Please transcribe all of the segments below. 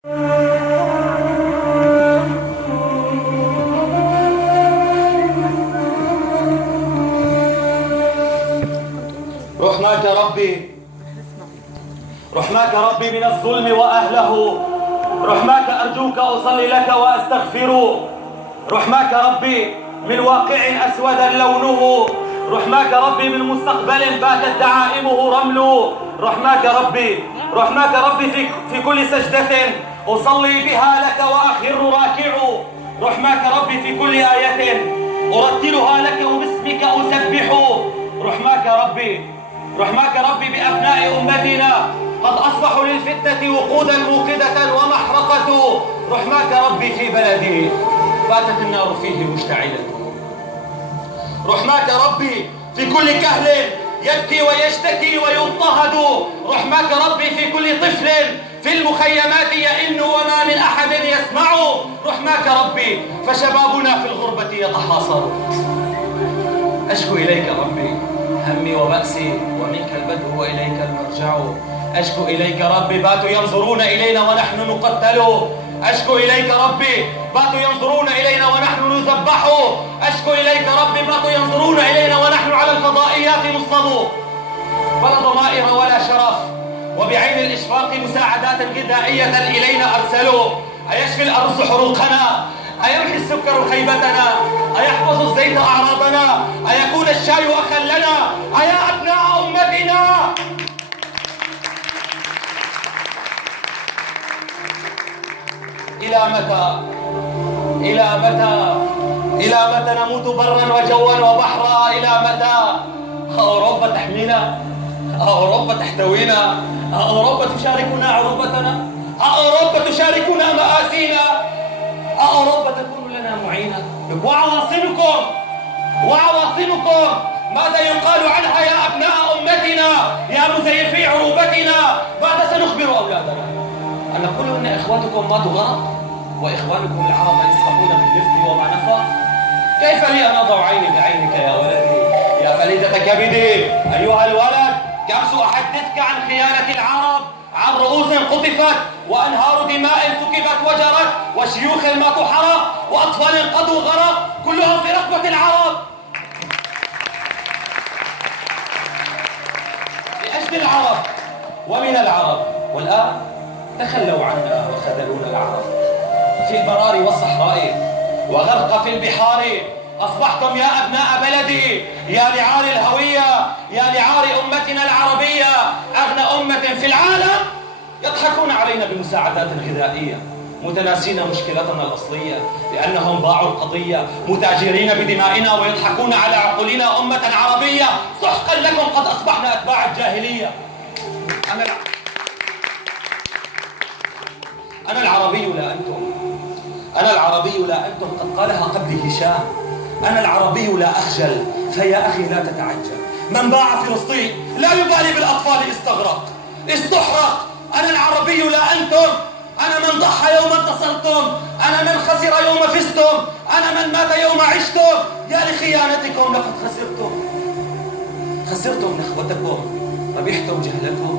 رحماك ربي، رحماك ربي من الظلم وأهله، رحماك أرجوك أصلي لك وأستغفر، رحماك ربي من واقع أسود لونه، رحماك ربي من مستقبل باتت دعائمه رمل، رحماك ربي، رحماك ربي في كل سجدة أصلي بها لك وأخر راكع، رحماك ربي في كل آية أرتلها لك وباسمك أسبح، رحماك ربي، رحماك ربي بأبناء أمتنا قد أصبحوا للفتنة وقودا موقدة ومحرقة، رحماك ربي في بلدي باتت النار فيه مشتعلة، رحماك ربي في كل كهل يبكي ويشتكي ويضطهد، رحماك ربي في كل طفل في المخيمات يئن وما من أحد يسمع، رحماك ربي فشبابنا في الغربة يتحاصر، أشكو إليك ربي همي وبأسي ومنك البدء وإليك المرجع، أشكو إليك ربي باتوا ينظرون إلينا ونحن نقتل، أشكو إليك ربي باتوا ينظرون إلينا ونحن نذبح، أشكو إليك ربي باتوا ينظرون إلينا ونحن على الفضائيات نصطب، ولا ضمائر ولا شرف، وبعين الإشفاق مساعدات غذائية إلينا أرسلوا، أيشفي الأرز حروقنا؟ أيمحي السكر خيبتنا؟ أيحفظ الزيت أعراضنا؟ أيكون الشاي أخا لنا؟ أيا أبناء أمتنا؟ إلى متى؟ إلى متى؟ إلى متى نموت برا وجوا وبحرا؟ إلى متى؟ أوروبا تحمينا؟ أوروبا تحتوينا؟ أوروبا تشاركنا عروبتنا؟ أوروبا تشاركنا مآسينا؟ أوروبا تكون لنا معينة؟ وعواصمكم ماذا يقال عنها يا أبناء أمتنا يا مزيفي عروبتنا؟ ماذا سنخبر أولادنا؟ أن نقول إن إخواتكم ماتوا غرق وإخوانكم العرب يسبحون بالنفط وما نفى؟ كيف لي أن أضع عيني بعينك يا ولدي يا فليدة كبدي أيها الولد؟ كم أحدثك عن خيانة العرب، عن رؤوس قطفت وأنهار دماء سكبت وجرت وشيوخ ماتوا حرق وأطفال قضوا غرق كلها في رقبة العرب، لأجل العرب ومن العرب، والآن تخلوا عنا وخذلونا العرب في البرار والصحراء وغرق في البحار، أصبحتم يا أبناء بلدي يا نعار الهوية يا نعار أمتنا العربية أغنى أمة في العالم يضحكون علينا بمساعدات غذائية متناسين مشكلتنا الأصلية لأنهم باعوا القضية متاجرين بدمائنا ويضحكون على عقولنا أمة عربية، سحقا لكم قد أصبحنا أتباع الجاهلية. أنا العربي لا أنتم، أنا العربي لا أنتم، قد قالها قبلي هشام، أنا العربي لا أخجل، فيا أخي لا تتعجل، من باع فلسطين لا يبالي بالأطفال استغرق استحرق، أنا العربي لا أنتم، أنا من ضحى يوم انتصرتم، أنا من خسر يوم فزتم، أنا من مات يوم عشتم، يا لخيانتكم لقد خسرتم نخوتكم، ربحتم جهلكم،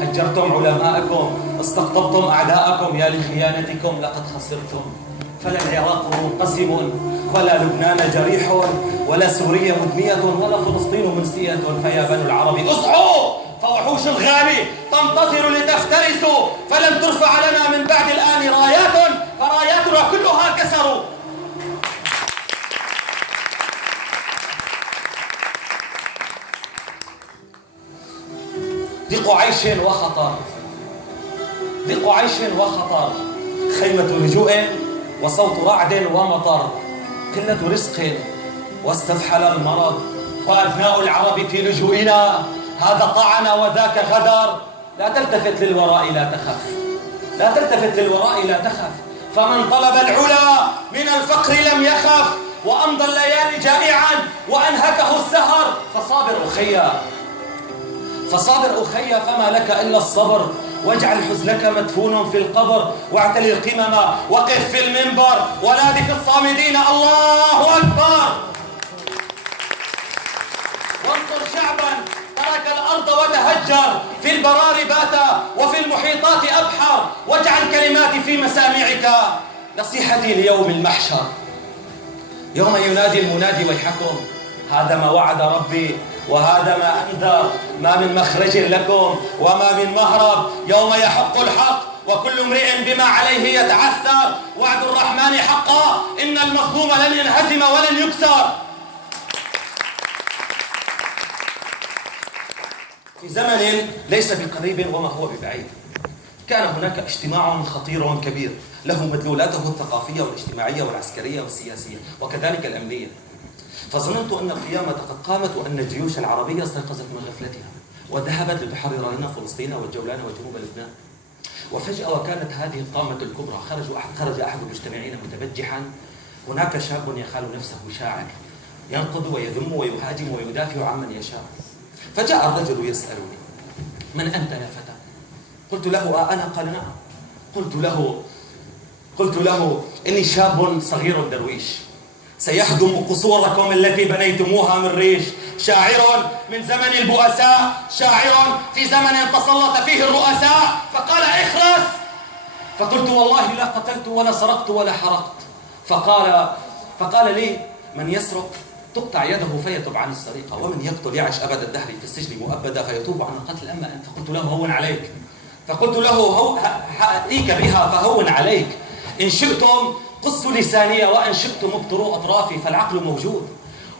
هجرتم علماءكم، استقطبتم أعداءكم، يا لخيانتكم لقد خسرتم، فلا العراق منقسم ولا لبنان جريح ولا سوريا مدمية ولا فلسطين منسية، فيا بنو العرب اصحوا فوحوش الغالي تنتظر لتفترسوا، فلن ترفع لنا من بعد الآن رايات فراياتنا كلها كسروا. ضيق عيش وخطر، ضيق عيش وخطر، خيمة لجوء وصوت رعد ومطر، قلة رزق واستفحل المرض، وأبناء العرب في لجوئنا هذا طعن وذاك غدر، لا تلتفت للوراء لا تخف، لا تلتفت للوراء لا تخف، فمن طلب العلا من الفقر لم يخف، وأمضى الليالي جائعا وأنهكه السهر، فصابر أخي فما لك إلا الصبر، واجعل حزنك مدفون في القبر، واعتلي القمم وقف في المنبر ونادي في الصامدين الله أكبر، وانصر شعبا ترك الأرض وتهجر، في البرار بات وفي المحيطات أبحر، واجعل كلماتي في مسامعك. نصيحتي ليوم المحشر، يوم ينادي المنادي ويحكم، هذا ما وعد ربي وهذا ما أنذر، ما من مخرج لكم وما من مهرب، يوم يحق الحق وكل امرئ بما عليه يتعثر، وعد الرحمن حقا إن المظلوم لن ينهزم ولن يكسر. في زمن ليس بقريب وما هو ببعيد، كان هناك اجتماع خطير وكبير له مدلولاته الثقافية والاجتماعية والعسكرية والسياسية وكذلك الأمنية، فظننت أن القيامة قد قامت وأن الجيوش العربية استيقظت من غفلتها وذهبت لتحرر لنا فلسطين والجولان وجنوب لبنان. وفجأة وكانت هذه القامة الكبرى خرج أحد المجتمعين متبجحا، هناك شاب يخال نفسه شاعر ينقد ويذم ويهاجم ويدافع عمن يشاء. فجاء الرجل يسألني: من أنت يا فتى؟ قلت له: أنا؟ قال: نعم. قلت له: إني شاب صغير درويش سيهدم قصوركم التي بنيتموها من ريش، شاعر من زمن البؤساء، شاعر في زمن تسلط فيه الرؤساء. فقال: اخرس. فقلت: والله لا قتلت ولا سرقت ولا حرقت. فقال لي: من يسرق تقطع يده فيتوب عن السرقة، ومن يقتل يعش أبد الدهر في السجن مؤبدا فيتوب عن القتل. أما أنت؟ فقلت له: هون عليك. فقلت له: هأتيك بها فهون عليك، إن شئتم قصوا لساني وإن شئتم ابتروا أطرافي، فالعقل موجود،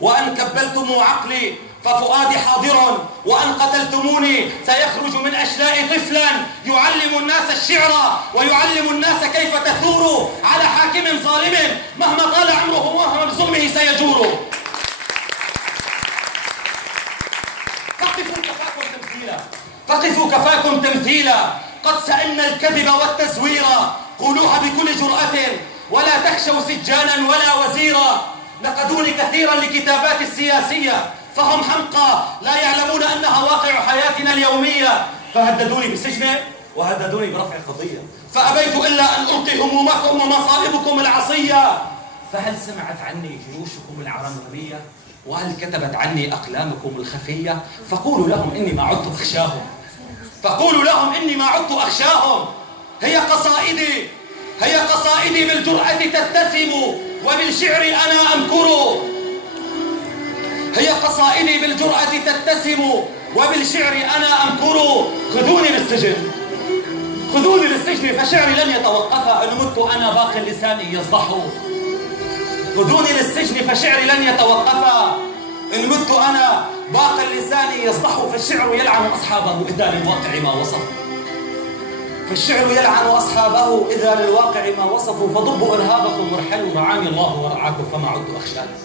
وأن كبلتم عقلي ففؤادي حاضر، وأن قتلتموني سيخرج من أشلاء طفلا يعلم الناس الشعر ويعلم الناس كيف تثور على حاكم ظالم مهما طال عمره ومهما بظلمه سيجور. فقفوا كفاكم تمثيلا، قد سئمنا الكذب والتزوير، قولوها بكل جرأة ولا تخشوا سجانا ولا وزيرا. نقدوني كثيرا لكتابات السياسية فهم حمقى لا يعلمون أنها واقع حياتنا اليومية، فهددوني بالسجن وهددوني برفع قضية، فأبيت إلا أن ألقي همومكم ومصائبكم العصية. فهل سمعت عني جيوشكم العرمرمية؟ وهل كتبت عني أقلامكم الخفية؟ فقولوا لهم إني ما عدت أخشاهم، فقولوا لهم إني ما عدت أخشاهم. هي قصائدي بالجرأة تتسم وبالشعر أنا أمكر. هي قصائدي بالجرأة تتسم وبالشعر أنا أمكر. خذوني للسجن فشعري لن يتوقف، إن مت أنا باق لساني يصدح. خذوني للسجن فشعري لن يتوقف، إن مت أنا باق لساني يصدح. فالشعر يلعن أصحابه إذا للواقع ما وصف، فالشعر يلعن أصحابه إذا للواقع ما وصفوا. فضبوا إرهابكم وارحلوا، رعاني الله ورعاكم فما عدت أخشاكم.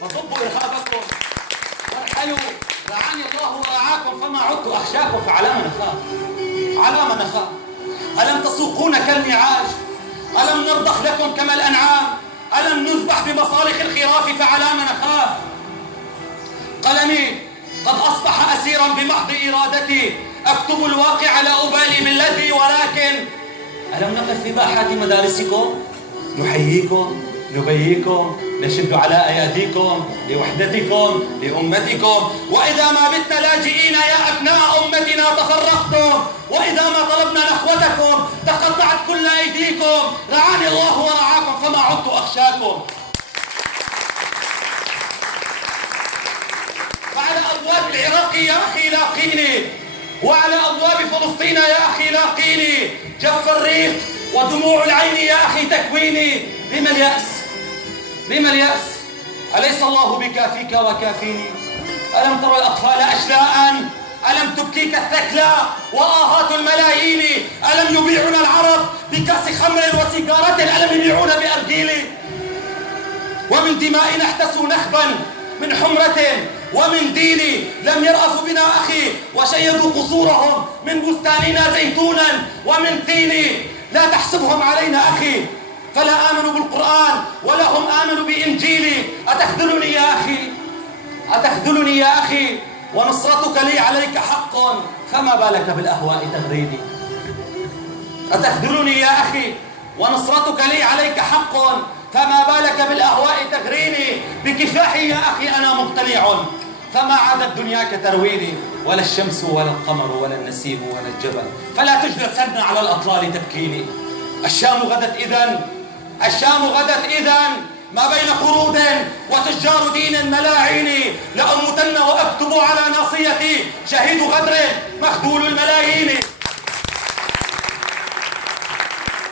فضبوا إرهابكم وارحلوا، رعاني الله ورعاكم فما عدت أخشاكم. فعلى ما نخاف؟ على ما نخاف؟ ألم تسوقون كالنعاج؟ ألم نرضخ لكم كما الأنعام؟ ألم نذبح بمصارخ الخراف؟ فعلى ما نخاف؟ قلمي قد أصبح أسيرا بمحض إرادتي، أكتب الواقع لا أبالي بالذي، ولكن ألم نقف في باحات مدارسكم نحييكم نبييكم نشد على أياديكم لوحدتكم لأمتكم. وإذا ما بتنا لاجئين يا أبناء أمتنا تفرقتم، وإذا ما طلبنا نخوتكم تقطعت كل أيديكم. رعاني الله ورعاكم فما عدت أخشاكم. وعلى أبواب العراق يا أخي لاقيني، وعلى أبواب فلسطين يا أخي لاقيني. جف الريق ودموع العين يا أخي تكويني. لما اليأس؟ لما اليأس؟ أليس الله بكافيك وكافيني؟ ألم ترى الأطفال أشلاء؟ ألم تبكيك الثكلى وآهات الملايين؟ ألم يبيعون العرب بكاس خمر وسيجارة؟ ألم يبيعون بأرجيل؟ ومن دمائنا احتسوا نخبا من حمرة ومن دين لم يرأفوا بنا أخي، وشيدوا قصورهم من بستاننا زيتونا ومن تين. لا تحسبهم علينا أخي، فلا آمنوا بالقرآن ولا هم آمنوا بإنجيلي. أتخذلني يا أخي؟ أتخذلني يا أخي؟ ونصرتك لي عليك حق، فما بالك بالأهواء تغريني. أتخذلني يا أخي؟ ونصرتك لي عليك حق، فما بالك بالأهواء تغريني. بكفاحي يا أخي أنا مقتنع، فما عادت دنياك ترويني. ولا الشمس ولا القمر ولا النسيم ولا الجبل، فلا تجلسن على الأطلال تبكيني. الشام غدت إذن، الشام غدت إذن ما بين قرود وتجار دين ملاعين، لأموتن وأكتب على ناصيتي شهيد غدر مخذول